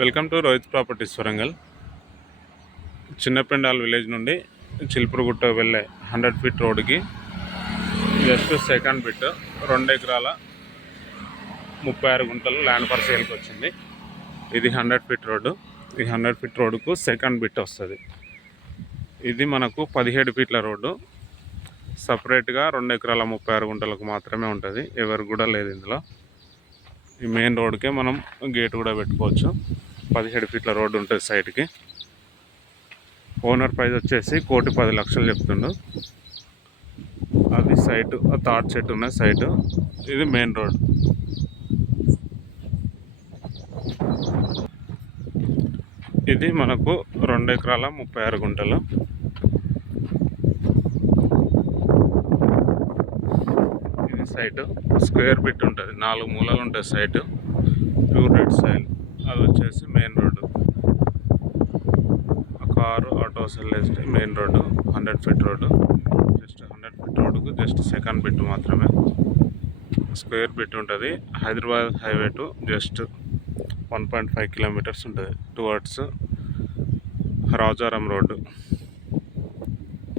Welcome to Rohit properties Warangal. Chinnapendyal village నుండి చిలుపురుగుట్ట వెళ్ళే 100 feet రోడ్డుకి జస్ట్ సెకండ్ బిట్ 2 ఎకరాల 36 గుంటలు ల్యాండ్ ఫర్ సేల్కి వచ్చింది. ఇది 100 ఫీట్ రోడ్డు. ఈ 100 ఫీట్ రోడ్డుకు సెకండ్ బిట్ వస్తుంది. ఇది మనకు 17 ఫీట్ల రోడ్డు. సపరేట్గా 2 ఎకరాల 36 గుంటలకు మాత్రమే ఉంటుంది. ఎవరికి కూడా లేదు ఇందులో. ఈ మెయిన్ రోడ్కే మనం గేట్ కూడా పెట్టుకోవచ్చు. 17 ఫీట్ల రోడ్డు ఉంటుంది సైడ్కి. ఓనర్ ప్రైస్ వచ్చేసి 1,10,00,000 చెప్తుండు. అది సైట్, థర్డ్ సెట్ ఉన్న సైట్. ఇది మెయిన్ రోడ్. ఇది మనకు 2 ఎకరాల 36 గుంటలు. ఇది సైట్ స్క్వేర్ బిట్ ఉంటుంది. 4 మూలలు ఉంటుంది సైట్. Pure red soil. అది వచ్చేసి main road. Car auto cell main road 100 feet road. Just 100 feet రోడ్డుకు జస్ట్ సెకండ్ బిట్ మాత్రమే. స్క్వేర్ బిట్ ఉంటుంది. Hyderabad highway to just 1.5 kilometres ఉంటుంది టువర్డ్స్ రాజారం రోడ్డు.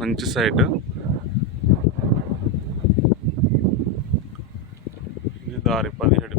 మంచి సైట్. ఇది దారి 17